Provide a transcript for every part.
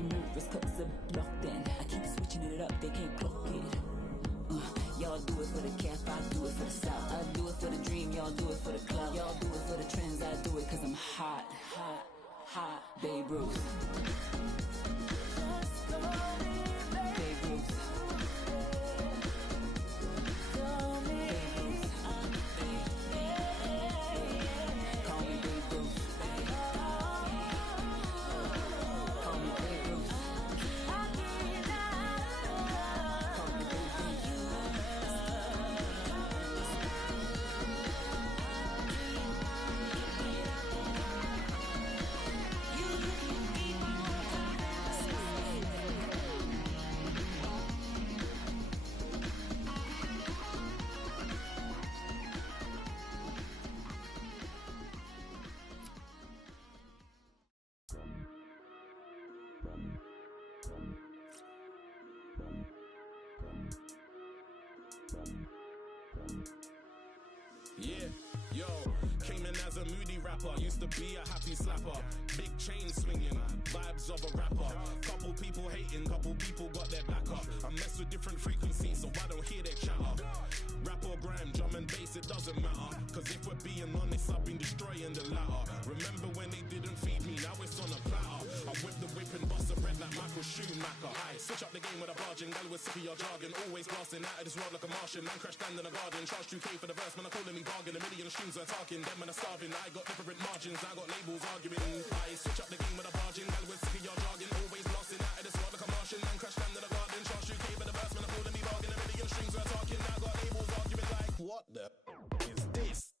get nervous cause I'm locked in. I keep switching it up, they can't clock it. Y'all do it for the cap, I do it for the south. I do it for the dream, y'all do it for the club. Y'all do it for the trends, I do it cause I'm hot, hot, hot. Babe Ruth. Babe Ruth. Call me Babe Ruth. Call me Babe Ruth. Yeah, yo, came in as a moody rapper, used to be a happy slapper, big chain swinging, vibes of a rapper, couple people hating, couple people got their back up, I mess with different frequencies so I don't hear their chatter, rap or grime, drum and bass, it doesn't matter, cause if we're being honest, I've been destroying the latter, remember when they didn't feed me, now it's on a platter, I whip the whip and bust a red like Michael Schumacher, I switch up the game with a bargain, gal was sick of your jargon, always blasting out of this world like a Martian, man crash down in the garden, charge 2K for the verse, man I calling me bargain, a million streams are talking, them man are starving, I got different margins, I got labels arguing, I switch up the game with a bargain, gal was sick of your jargon, always blasting out of this world like a Martian, man crash down in the garden, charge 2K for the verse, man I calling me bargain, a million streams are talking, I got labels arguing like, what the is this?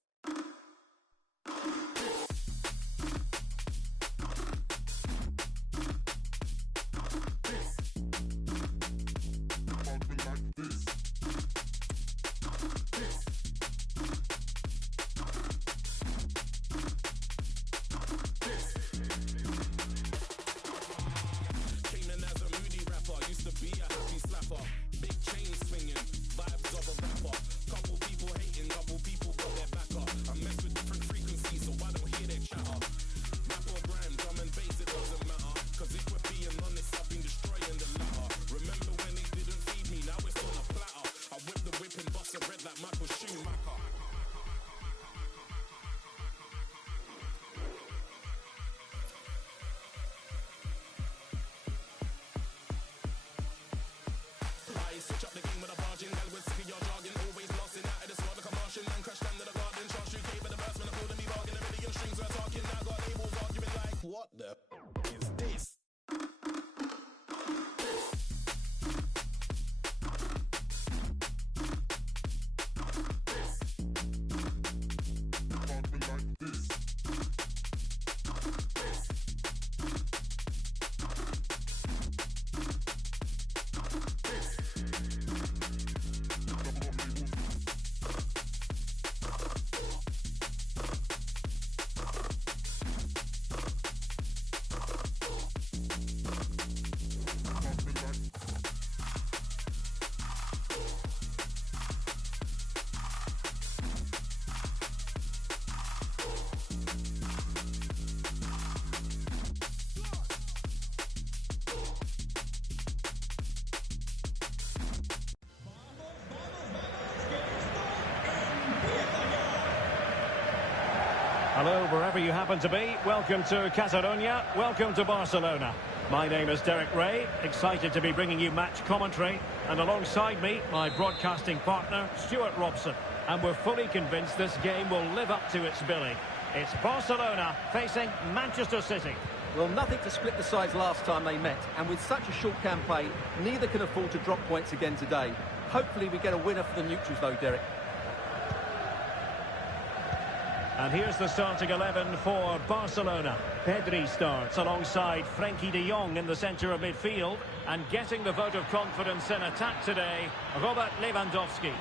Switch up the game with a bargain, gal with sick of your jargon, always blasting out of this world like a Martian, man crash down to the garden, charge 2K for the verse, man I calling me bargain, a million strings are talking, now got labels arguing like, what the is this? Hello, wherever you happen to be. Welcome to Catalonia. Welcome to Barcelona. My name is Derek Ray. Excited to be bringing you match commentary. And alongside me, my broadcasting partner, Stuart Robson. And we're fully convinced this game will live up to its billing. It's Barcelona facing Manchester City. Well, nothing to split the sides last time they met. And with such a short campaign, neither can afford to drop points again today. Hopefully we get a winner for the neutrals though, Derek. And here's the starting 11 for Barcelona. Pedri starts alongside Frenkie de Jong in the centre of midfield. And getting the vote of confidence in attack today, Robert Lewandowski.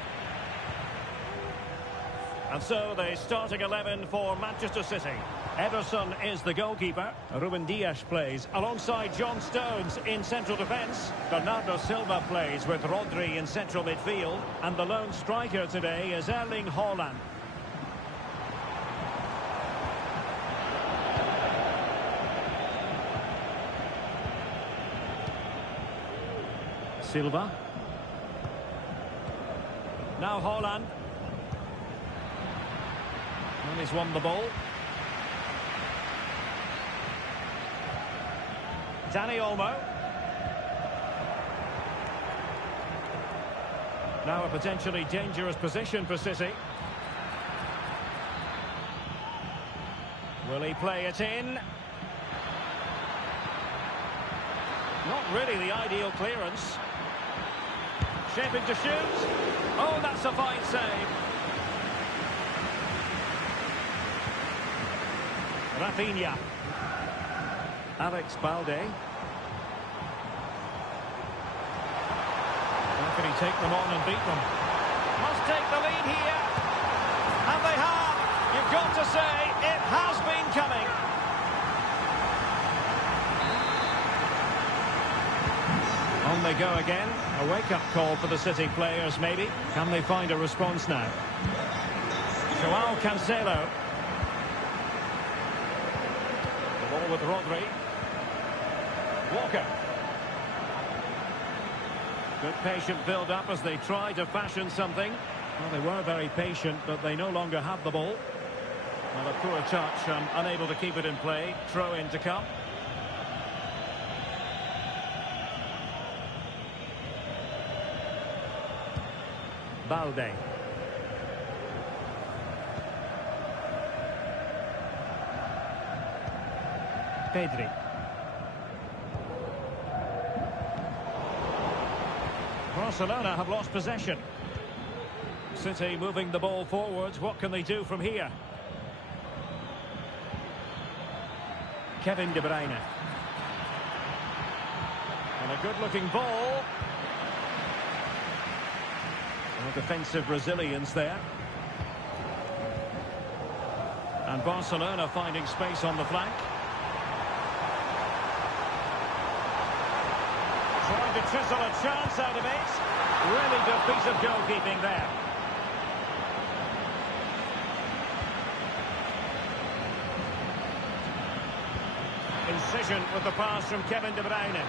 And so the starting 11 for Manchester City. Ederson is the goalkeeper. Ruben Dias plays alongside John Stones in central defence. Bernardo Silva plays with Rodri in central midfield. And the lone striker today is Erling Haaland. Silva. Now Haaland. And he's won the ball. Dani Olmo. Now a potentially dangerous position for City. Will he play it in? Not really the ideal clearance. Shaping to shoot. Oh, that's a fine save. Rafinha. Alex Balde. How can he take them on and beat them? Must take the lead here. And they have. You've got to say, it has been coming. On they go again. A wake-up call for the City players, maybe. Can they find a response now? Joao Cancelo. The ball with Rodri. Walker. Good patient build-up as they try to fashion something. Well, they were very patient, but they no longer have the ball. Well, a poor touch and unable to keep it in play. Throw in to come. Balde. Pedri. Barcelona have lost possession. City moving the ball forwards. What can they do from here? Kevin De Bruyne. And a good-looking ball. And defensive resilience there. And Barcelona finding space on the flank. Trying to chisel a chance out of it. Really good piece of goalkeeping there. Incision with the pass from Kevin De Bruyne.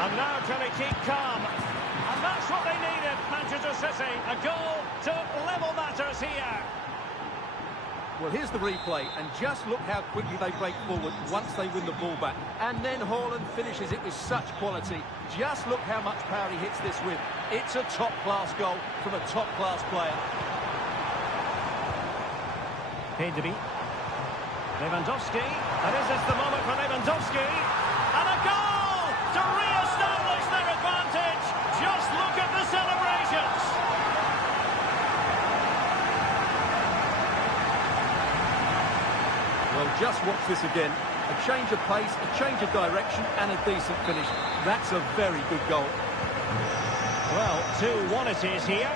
And now can he keep calm? And that's what they needed, Manchester City. A goal to level matters here. Well, here's the replay, and just look how quickly they break forward once they win the ball back. And then Haaland finishes it with such quality. Just look how much power he hits this with. It's a top-class goal from a top-class player. Pedri. Lewandowski. And is this the moment for Lewandowski? And a goal to re-establish their advantage. Just look at the celebrations. Well, just watch this again. A change of pace, a change of direction, and a decent finish. That's a very good goal. Well, 2-1 it is here.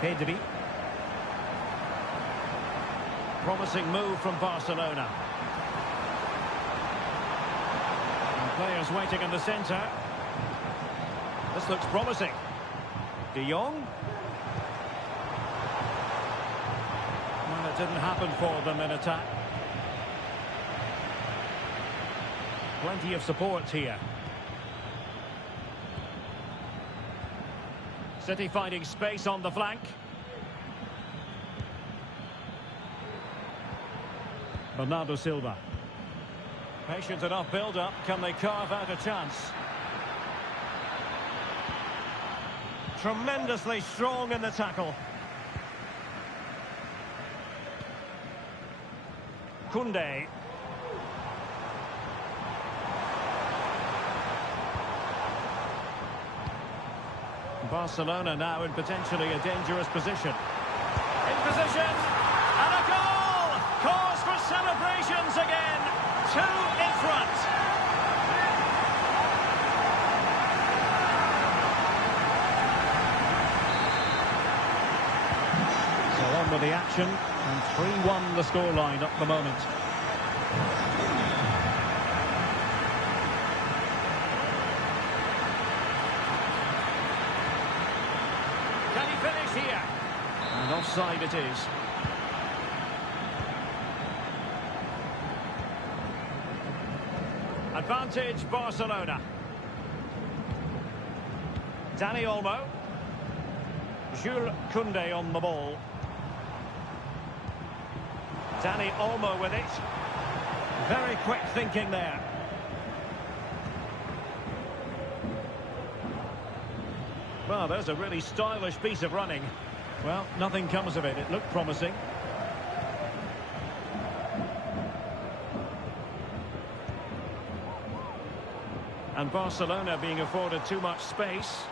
Pedri. Promising move from Barcelona. And players waiting in the centre. This looks promising. De Jong. Well, it didn't happen for them in attack. Plenty of support here. City finding space on the flank. Bernardo Silva. Patient enough build-up. Can they carve out a chance? Tremendously strong in the tackle. Koundé. Barcelona now in potentially a dangerous position. In position, and a goal! Cause for celebrations again. 2 in front. So on with the action, and 3-1 the scoreline at the moment. Can he finish here? And offside it is. advantage, Barcelona. Dani Olmo. Jules Koundé on the ball. Dani Olmo with it. Very quick thinking there. Well, there's a really stylish piece of running. Well, nothing comes of it. It looked promising. And Barcelona being afforded too much space.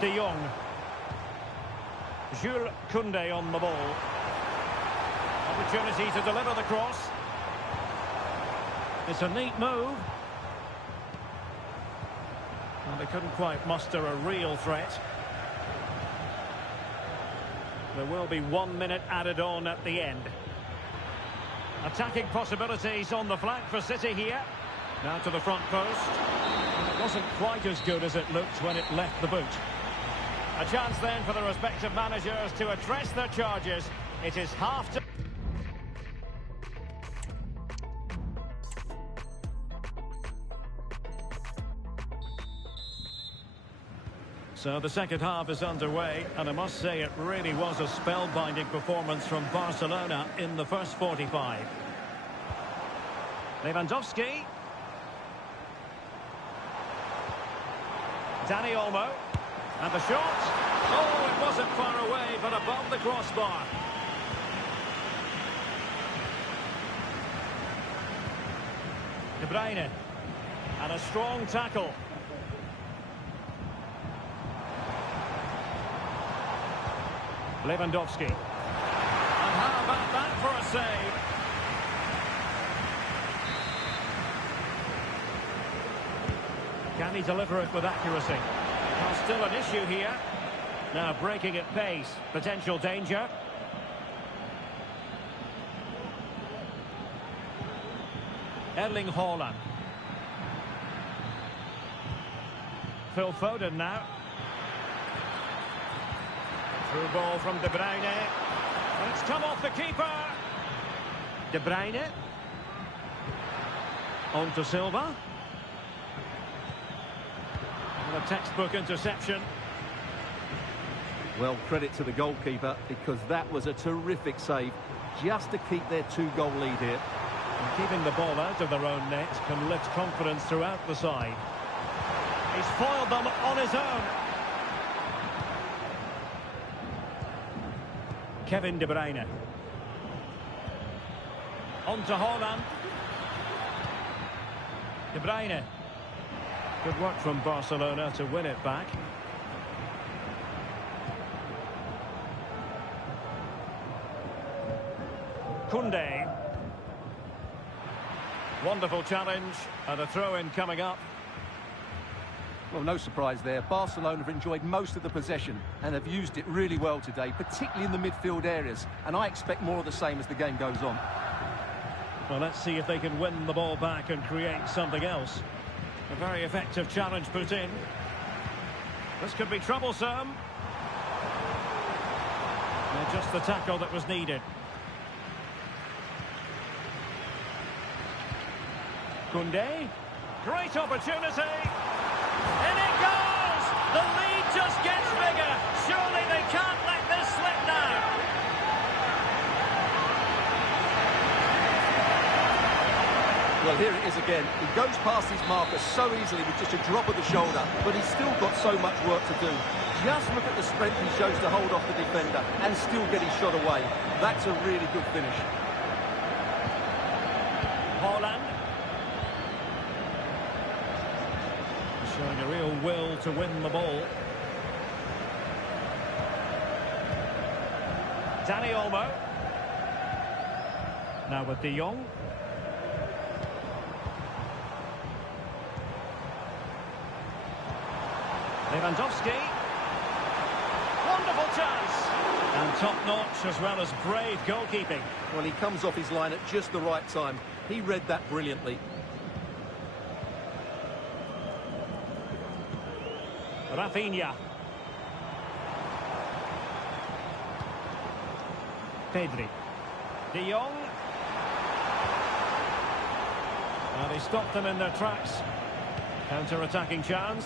De Jong. Jules Koundé on the ball. Opportunity to deliver the cross. It's a neat move. And they couldn't quite muster a real threat. There will be 1 minute added on at the end. Attacking possibilities on the flank for City here. Now to the front post. It wasn't quite as good as it looked when it left the boot. A chance then for the respective managers to address their charges. It is half time. So the second half is underway, and I must say it really was a spellbinding performance from Barcelona in the first 45. Lewandowski. Dani Olmo. And the shot. Oh, it wasn't far away, but above the crossbar. De Bruyne. And a strong tackle. Lewandowski. And how about that for a save? Can he deliver it with accuracy? Well, still an issue here. Now breaking at pace. Potential danger. Erling Haaland. Phil Foden now. Through ball from De Bruyne. And it's come off the keeper. De Bruyne. On to Silva. And a textbook interception. Well, credit to the goalkeeper, because that was a terrific save, just to keep their 2-goal lead here. And keeping the ball out of their own net can lift confidence throughout the side. He's foiled them on his own. Kevin De Bruyne. On to Haaland. De Bruyne. Good work from Barcelona to win it back. Koundé. Wonderful challenge, and a throw-in coming up. Well, no surprise there. Barcelona have enjoyed most of the possession and have used it really well today, particularly in the midfield areas. And I expect more of the same as the game goes on. Well, let's see if they can win the ball back and create something else. A very effective challenge put in. This could be troublesome. And just the tackle that was needed. Koundé. Great opportunity. In it goes! The lead just gets bigger. Surely they can't let this slip now. Well, here it is again. He goes past his marker so easily with just a drop of the shoulder, but he's still got so much work to do. Just look at the strength he shows to hold off the defender and still get his shot away. That's a really good finish. Haaland. Showing a real will to win the ball. Dani Olmo. Now with De Jong. Lewandowski. Wonderful chance. And top-notch as well as brave goalkeeping. Well, he comes off his line at just the right time. He read that brilliantly. Rafinha. Pedri. De Jong. Well, he stopped them in their tracks. Counter-attacking chance.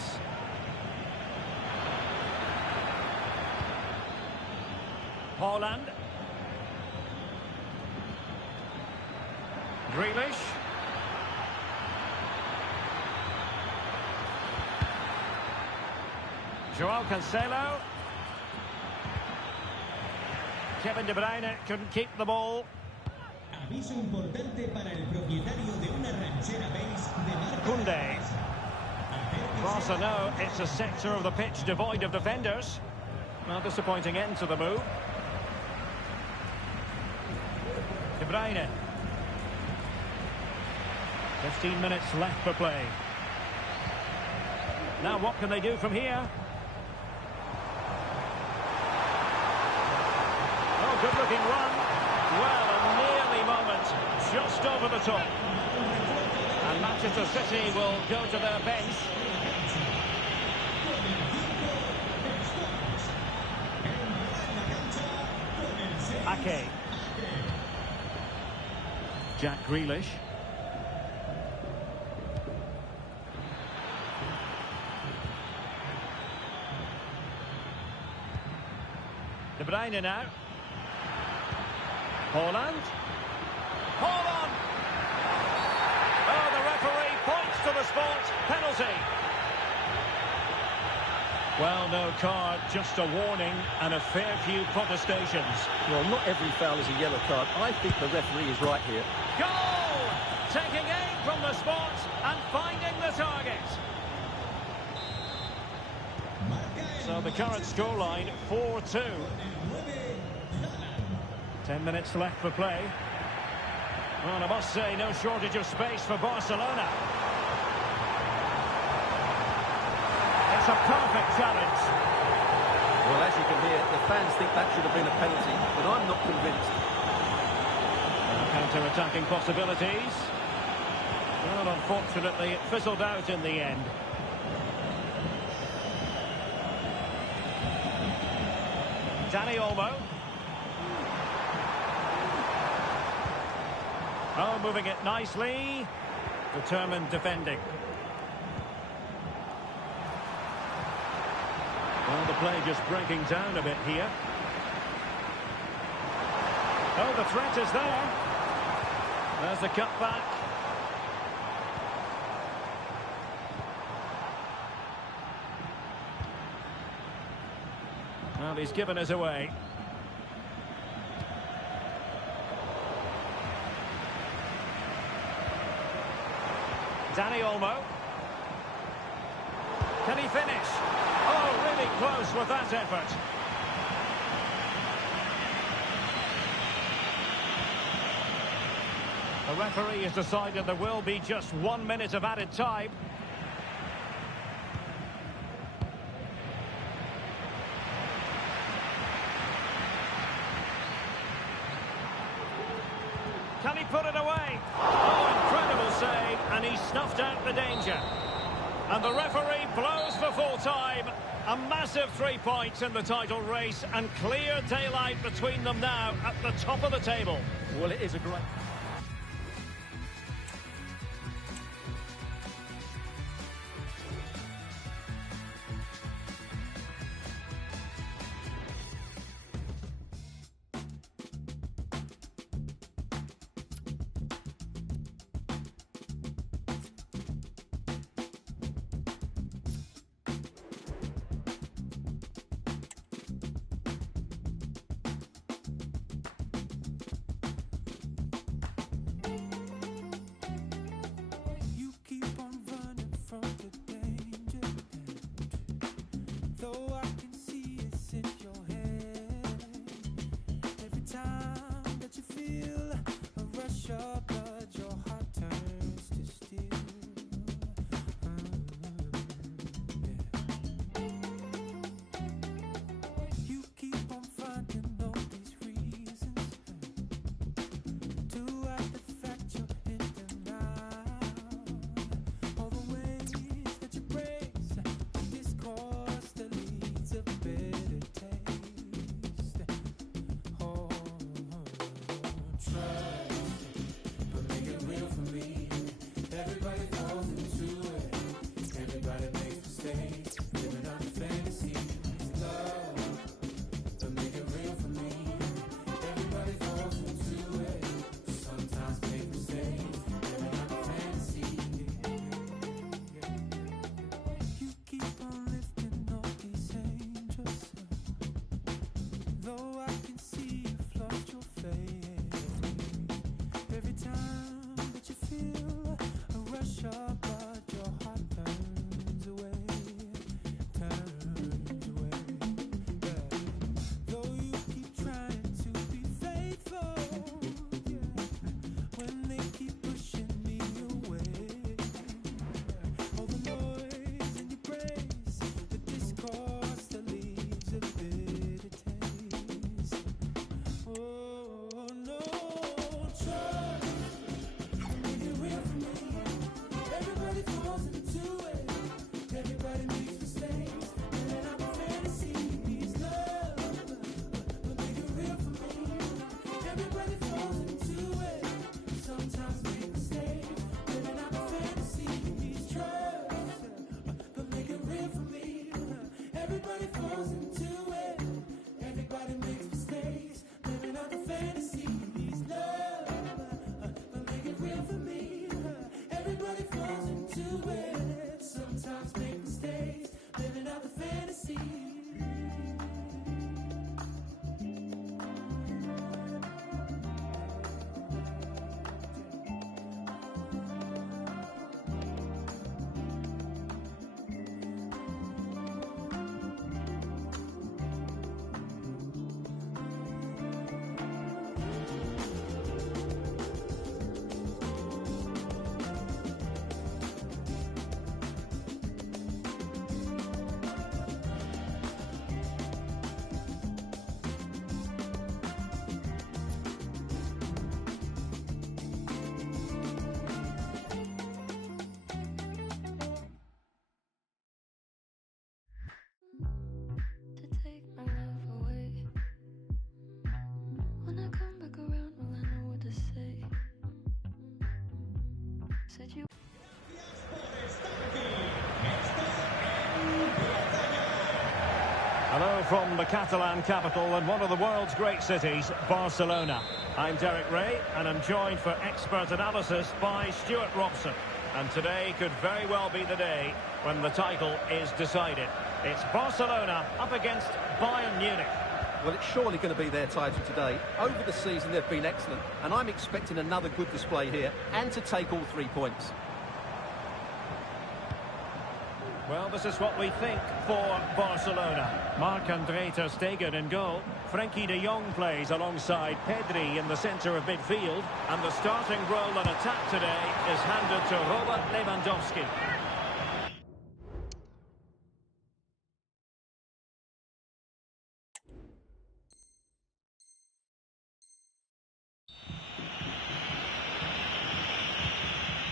Haaland. Grealish. Joao Cancelo. Kevin De Bruyne couldn't keep the ball. Aviso importante para el propietario de una ranchera base de marca. Koundé. Barca know it's a sector of the pitch devoid of defenders. Well, disappointing end to the move. De Bruyne. 15 minutes left for play. Now what can they do from here? Oh, good looking run. Well, a nearly moment. Just over the top. And Manchester City will go to their bench. Ake. Jack Grealish. De Bruyne now. Haaland. Haaland! Oh, the referee points to the spot. Penalty. Well, no card, just a warning and a fair few protestations. Well, not every foul is a yellow card. I think the referee is right here. Goal! Taking aim from the spot and finding the target. So the current scoreline, 4-2. 10 minutes left for play. Well, I must say, no shortage of space for Barcelona. It's a perfect challenge. Well, as you can hear, the fans think that should have been a penalty, but I'm not convinced. Counter-attacking possibilities. Well, unfortunately, it fizzled out in the end. Dani Olmo. Oh, moving it nicely. Determined defending. Well, the play just breaking down a bit here. Oh, the threat is there. There's the cutback. Well, he's given us away. Dani Olmo. Can he finish? Oh, really close with that effort. The referee has decided there will be just 1 minute of added time. Can he put it away? Oh, incredible save, and he snuffed out the danger. And the referee blows for full time. A massive 3 points in the title race, and clear daylight between them now at the top of the table. Well, it is a great... serio. Hello from the Catalan capital and one of the world's great cities, Barcelona. I'm Derek Ray and I'm joined for expert analysis by Stuart Robson. And today could very well be the day when the title is decided. It's Barcelona up against Bayern Munich. Well, it's surely going to be their title today. Over the season, they've been excellent, and I'm expecting another good display here, and to take all 3 points. Well, this is what we think for Barcelona. Marc-Andre ter Stegen in goal. Frenkie de Jong plays alongside Pedri in the centre of midfield. And the starting role in attack today is handed to Robert Lewandowski.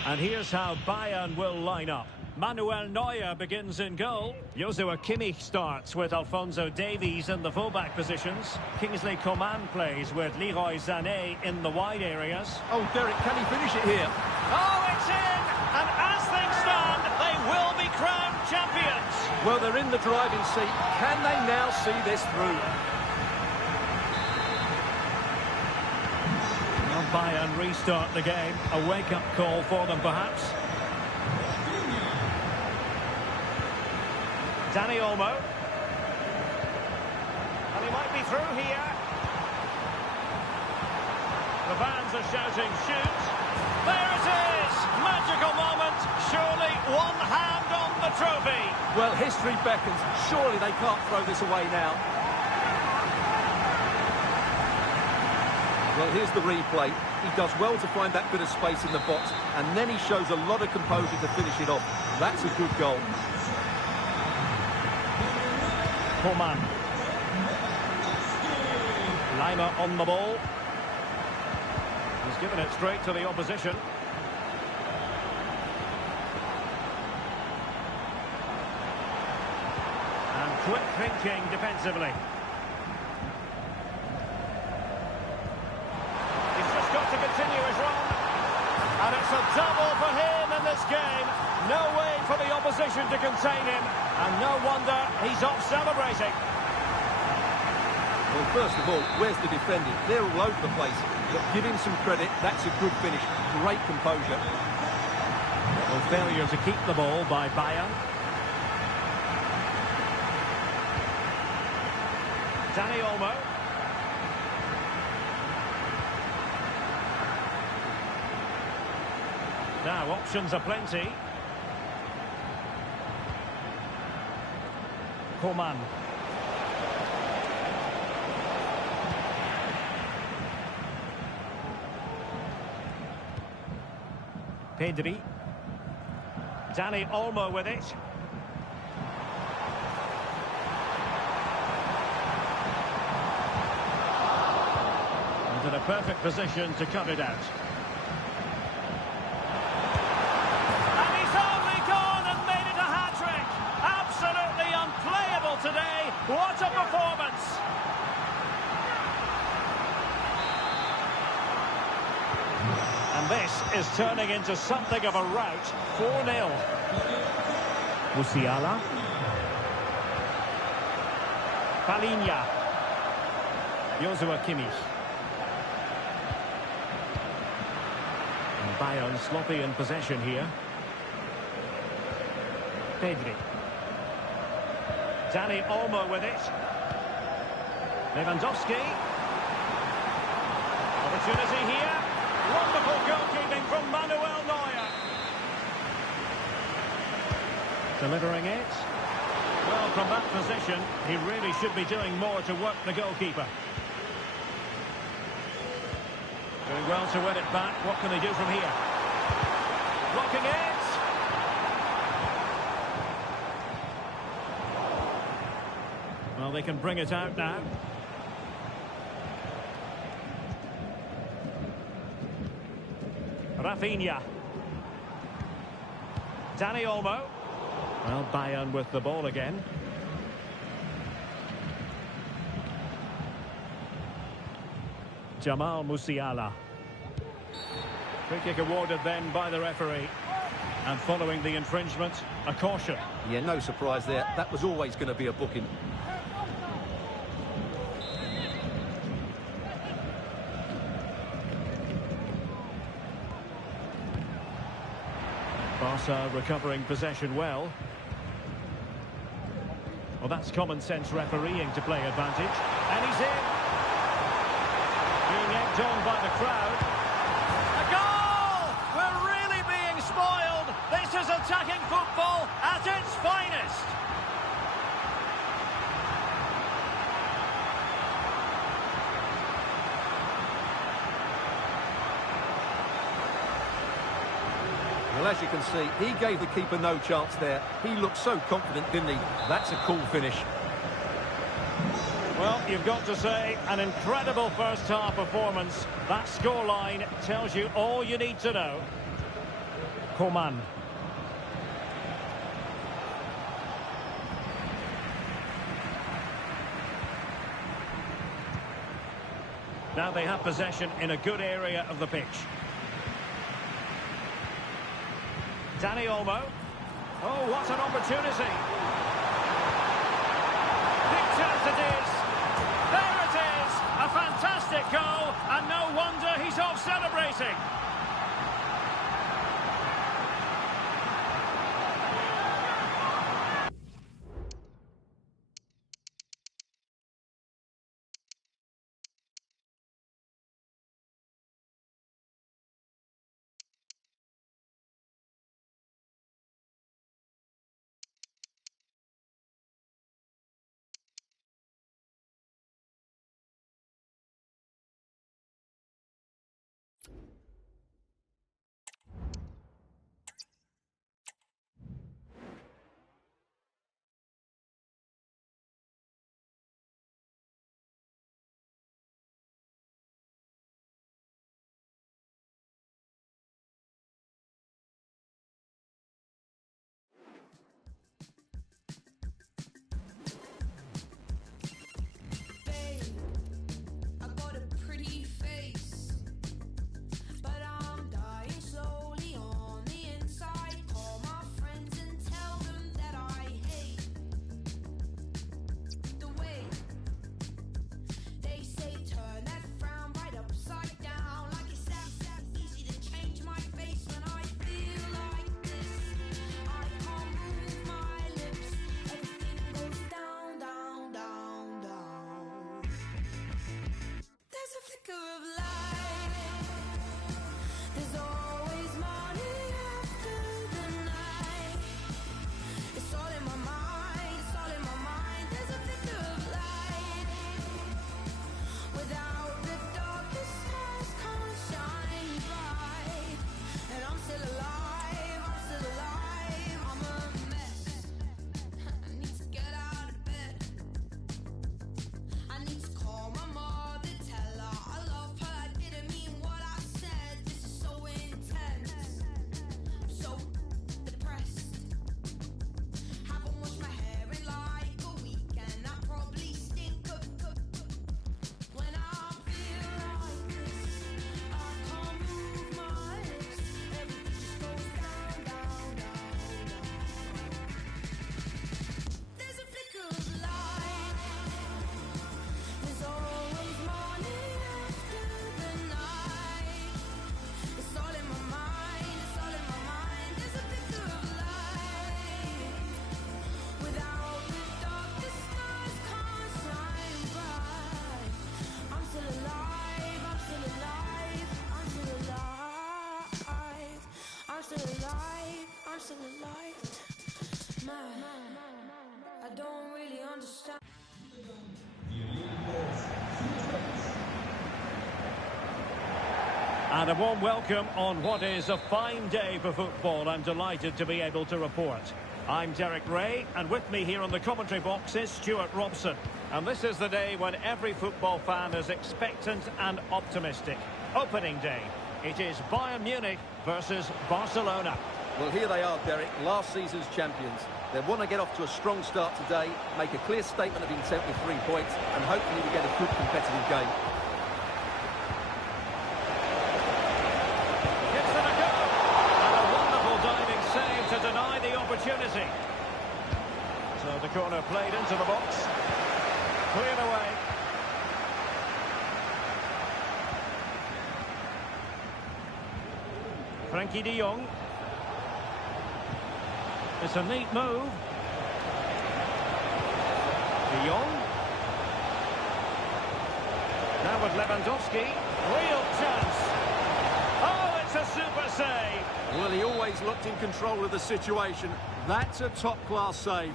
And here's how Bayern will line up. Manuel Neuer begins in goal. Joshua Kimmich starts with Alphonso Davies in the fullback positions. Kingsley Coman plays with Leroy Sané in the wide areas. Oh, Derek, can he finish it here? Oh, it's in! And as things stand, they will be crowned champions. Well, they're in the driving seat. Can they now see this through? Well, Bayern restart the game. A wake-up call for them, perhaps. Dani Olmo. And he might be through here. The fans are shouting, shoot. There it is! Magical moment. Surely one hand on the trophy. Well, history beckons. Surely they can't throw this away now. Well, here's the replay. He does well to find that bit of space in the box, and then he shows a lot of composure to finish it off. That's a good goal. Coman. Lima on the ball. He's given it straight to the opposition. And quick thinking defensively. He's just got to continue his run. And it's a double for him in this game. No way for the opposition to contain him. And no wonder he's off celebrating. Well, first of all, where's the defending? They're all over the place. But give him some credit. That's a good finish. Great composure. Well, failure to keep the ball by Bayern. Dani Olmo. Now, options are plenty. Coman. Pedri. Dani Olmo with it. And in a perfect position to cut it out. And he's only gone and made it a hat-trick. Absolutely unplayable today. What a performance. And this is turning into something of a rout. 4-0. Musiala. Palhinha. Joshua Kimmich. And Bayern sloppy in possession here. Pedri. Dani Olmo with it. Lewandowski. Opportunity here. Wonderful goalkeeping from Manuel Neuer. Delivering it. Well, from that position, he really should be doing more to work the goalkeeper. Doing well to win it back. What can they do from here? Blocking it. Well, they can bring it out now. Rafinha. Dani Olmo. Well, Bayern with the ball again. Jamal Musiala. Free kick awarded then by the referee. And following the infringement, a caution. Yeah, no surprise there. That was always going to be a booking. Barca recovering possession well. Well, that's common sense refereeing to play advantage. And he's in. Being egged on by the crowd. A goal! We're really being spoiled. This is attacking football at its finest. Well, as you can see, he gave the keeper no chance there. He looked so confident, didn't he? That's a cool finish. Well, you've got to say, an incredible first-half performance. That scoreline tells you all you need to know. Coman. Now they have possession in a good area of the pitch. Dani Olmo. Oh, what an opportunity. Big chance it is. There it is. A fantastic goal, and no wonder he's off celebrating. I don't really understand. And a warm welcome on what is a fine day for football. I'm delighted to be able to report. I'm Derek Ray, and with me here on the commentary box is Stuart Robson. And this is the day when every football fan is expectant and optimistic. Opening day. It is Bayern Munich versus Barcelona. Well, here they are, Derek, last season's champions. They want to get off to a strong start today, make a clear statement of intent with 3 points, and hopefully we get a good competitive game. Gets The corner played into the box. Cleared away. Frankie de Jong. It's a neat move. De Jong. Now with Lewandowski. Real chance. Oh, it's a super save. Well, he always looked in control of the situation. That's a top-class save.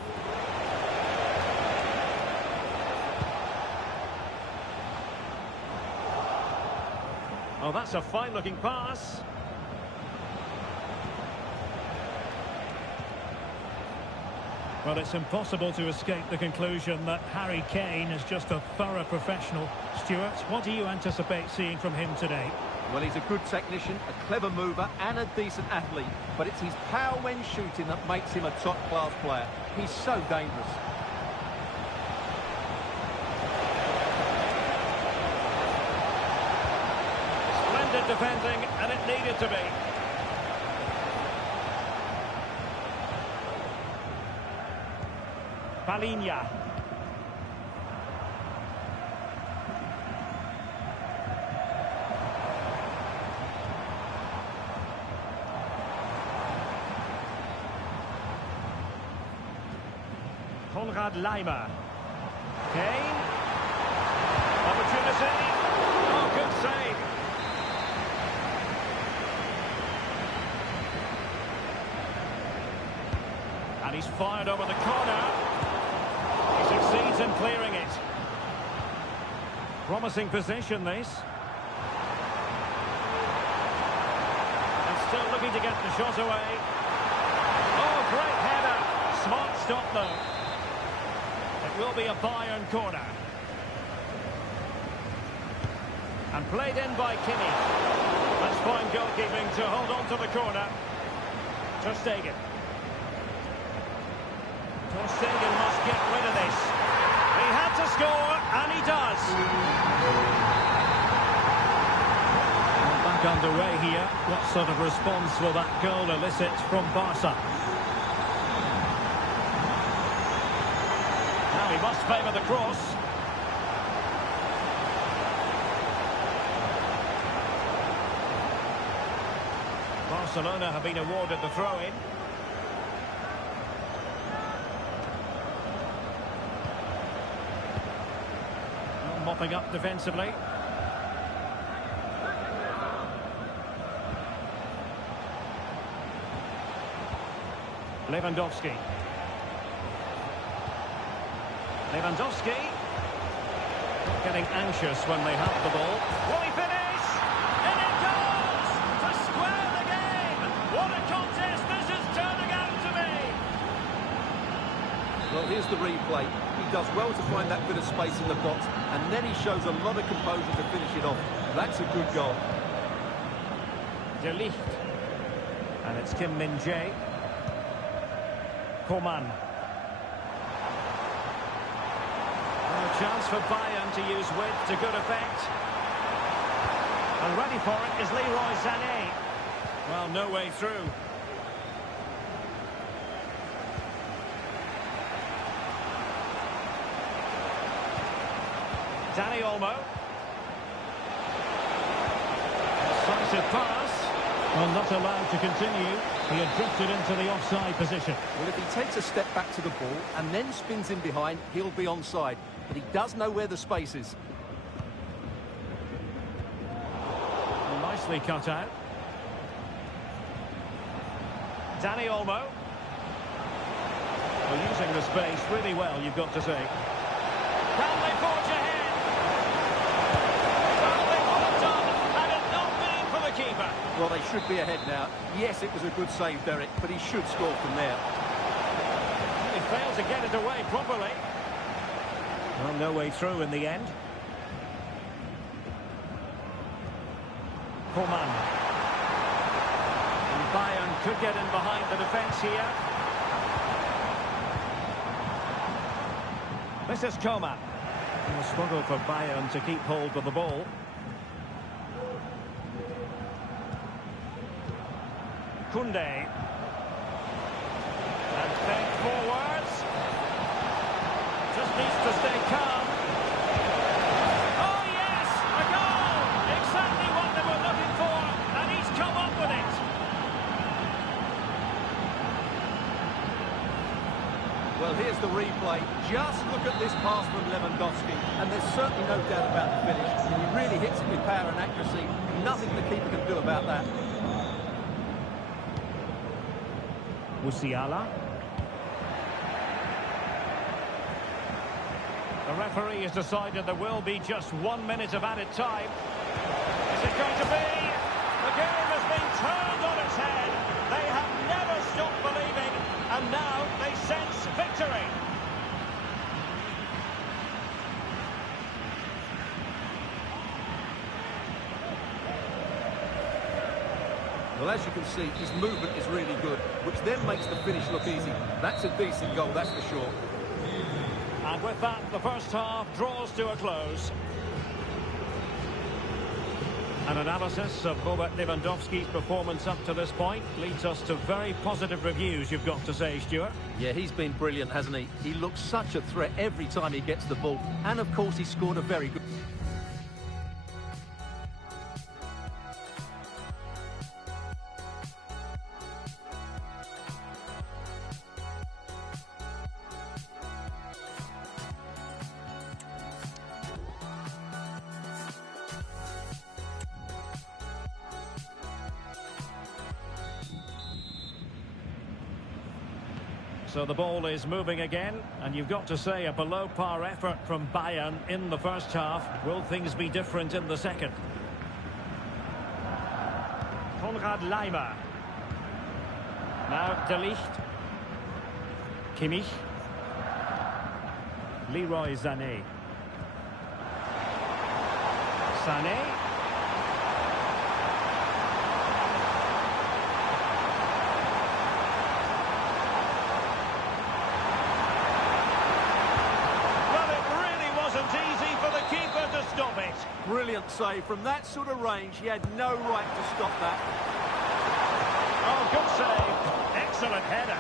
Oh, that's a fine-looking pass. Well, it's impossible to escape the conclusion that Harry Kane is just a thorough professional. Stuart, what do you anticipate seeing from him today? Well, he's a good technician, a clever mover and a decent athlete. But it's his power when shooting that makes him a top-class player. He's so dangerous. Splendid defending, and it needed to be. Palhinha. Konrad Laimer. Kane. Opportunity. Oh, good save. And he's fired over the corner. He succeeds in clearing it. Promising position, this. And still looking to get the shot away. Oh, great header. Smart stop, though. It will be a Bayern corner. And played in by Kimmich. That's fine goalkeeping to hold on to the corner. Ter Stegen. Ter Stegen must get rid of this. He had to score, and he does. Back underway here. What sort of response will that goal elicit from Barca? Now he must favour the cross. Barcelona have been awarded the throw-in. Mopping up defensively. Lewandowski. Lewandowski. Getting anxious when they have the ball. Will he finish? And it goes! To square the game! What a contest this is turning out to be! Well, here's the replay. He does well to find that bit of space in the box, and then he shows a lot of composure to finish it off. That's a good goal. De Ligt. And it's Kim Min-jae. Coman. A chance for Bayern to use width to good effect. And ready for it is Leroy Sané. Well, no way through. Dani Olmo. Decisive pass. Well, not allowed to continue. He had drifted into the offside position. Well, if he takes a step back to the ball and then spins in behind, he'll be onside. But he does know where the space is. Nicely cut out. Dani Olmo. Well, using the space really well, you've got to say. Can they forge ahead? Well, they would have done had it not been for the keeper. Well, they should be ahead now. Yes, it was a good save, Derek, but he should score from there. He failed to get it away properly. Well, no way through in the end. Coman. And Bayern could get in behind the defence here. This is Coman. A struggle for Bayern to keep hold of the ball. Koundé. And fed forwards. needs to stay calm. Oh yes, a goal! Exactly what they were looking for, and he's come up with it. Well, here's the replay. Just look at this pass from Lewandowski, and there's certainly no doubt about the finish. He really hits it with power and accuracy. Nothing the keeper can do about that. Musiala. The referee has decided there will be just 1 minute of added time. Is it going to be? The game has been turned on its head. They have never stopped believing, and now they sense victory. Well, as you can see, his movement is really good, which then makes the finish look easy. That's a decent goal, that's for sure. And with that, the first half draws to a close. An analysis of Robert Lewandowski's performance up to this point leads us to very positive reviews, you've got to say, Stuart. Yeah, he's been brilliant, hasn't he? He looks such a threat every time he gets the ball. And, of course, he scored a very good... So the ball is moving again, and you've got to say a below-par effort from Bayern in the first half. Will things be different in the second? Konrad Laimer. Now De Ligt. Kimmich. Leroy Sané. Sané. Stop it. Brilliant save. From that sort of range, he had no right to stop that. Oh, good save. Excellent header.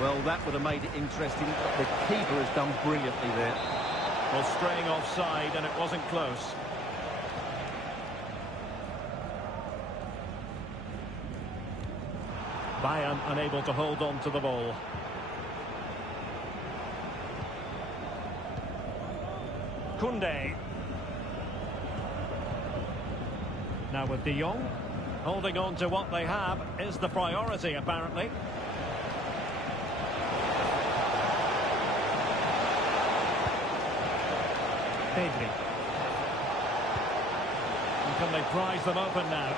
Well, that would have made it interesting, but the keeper has done brilliantly there. Well, straying offside, and it wasn't close. Bayern unable to hold on to the ball. Koundé. Now with De Jong. Holding on to what they have is the priority, apparently. Pedri. And can they prise them open now?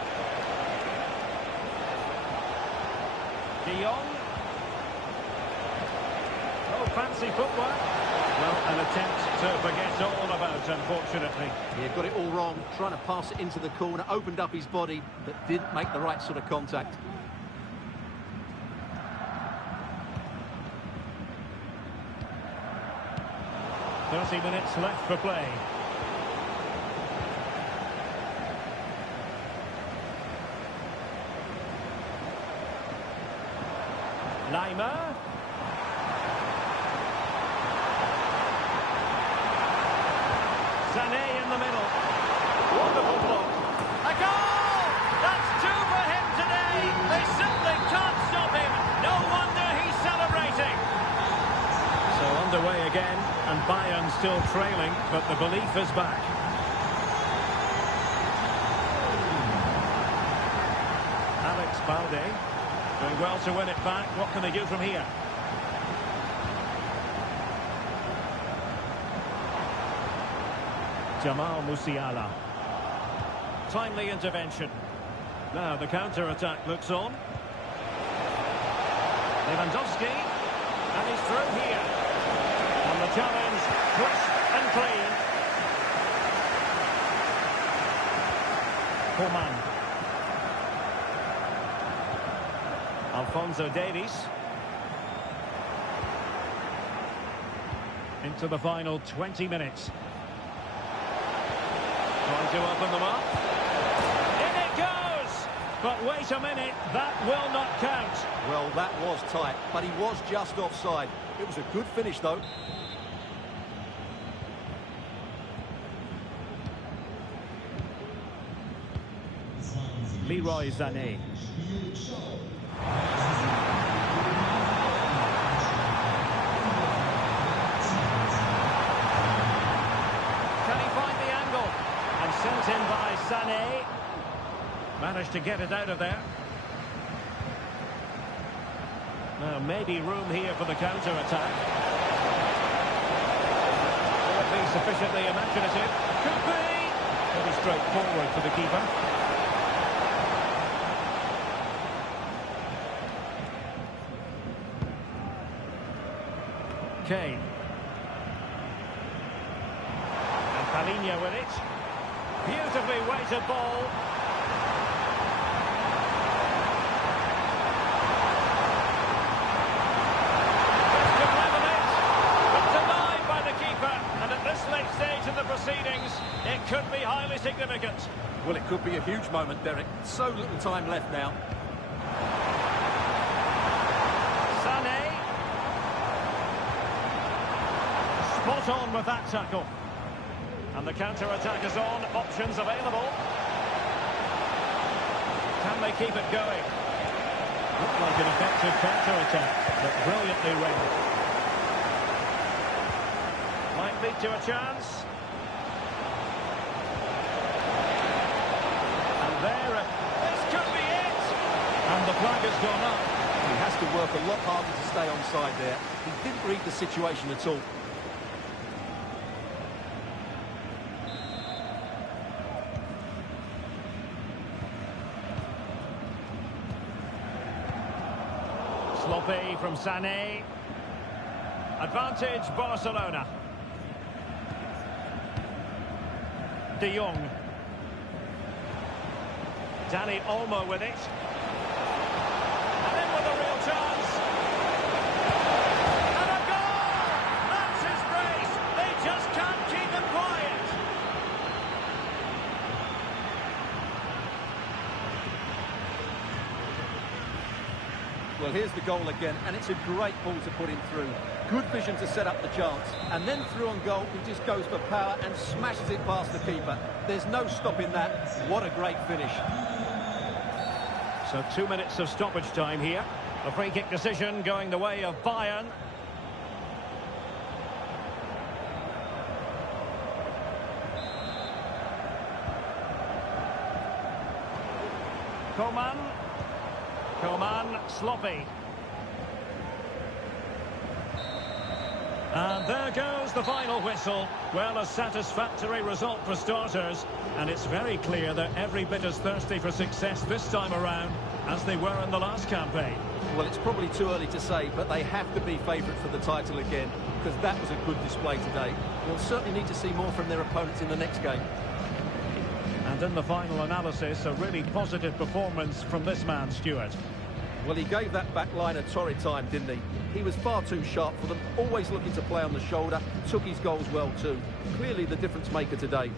De Jong. Oh, fancy footwork. Well, an attempt to forget all about, unfortunately. Yeah, got it all wrong. Trying to pass it into the corner, opened up his body, but didn't make the right sort of contact. "30 minutes left for play. Laimer. Sané in the middle. Wonderful block. A goal! That's two for him today. They simply can't stop him. No wonder he's celebrating. So underway again, and Bayern still trailing, but the belief is back. Alex Balde doing well to win it back. What can they do from here? Jamal Musiala. Timely intervention. Now the counter-attack looks on. Lewandowski. And he's through here. And the challenge, crisp and clean. Coman. Alphonso Davies. Into the final 20 minutes. Trying to open them up. In it goes! But wait a minute, that will not count. Well, that was tight, but he was just offside. It was a good finish, though. Leroy Sané. Can he find the angle? And sent in by Sané. Managed to get it out of there. Now, maybe room here for the counter-attack. Will it be sufficiently imaginative? Could be! Pretty straightforward for the keeper. Kane. And Palhinha with it. Beautifully weighted ball. This could level it. But denied by the keeper. And at this late stage in the proceedings, it could be highly significant. Well, it could be a huge moment, Derek. So little time left now. Sané. Spot on with that tackle. And the counter-attack is on. Options available. Can they keep it going? Looked like an effective counter-attack, but brilliantly read. Might lead to a chance. And there, this could be it! And the flag has gone up. He has to work a lot harder to stay onside there. He didn't read the situation at all. Sloppy from Sané. Advantage Barcelona. De Jong. Dani Olmo with it. And in with a real chance. And a goal! That's his brace. They just can't keep him quiet. Well, here's the goal again, and it's a great ball to put him through. Good vision to set up the chance. And then through on goal, he just goes for power and smashes it past the keeper. There's no stopping that. What a great finish. So 2 minutes of stoppage time here. A free kick decision going the way of Bayern. Coman. Coman, sloppy. And there goes the final whistle. Well, a satisfactory result for starters. And it's very clear that every bit as thirsty for success this time around as they were in the last campaign. Well, it's probably too early to say, but they have to be favourite for the title again, because that was a good display today. We'll certainly need to see more from their opponents in the next game. And in the final analysis, a really positive performance from this man, Stuart. Well, he gave that back line a torrid time, didn't he? He was far too sharp for them, always looking to play on the shoulder, took his goals well too. Clearly the difference maker today.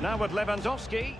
Now with Lewandowski.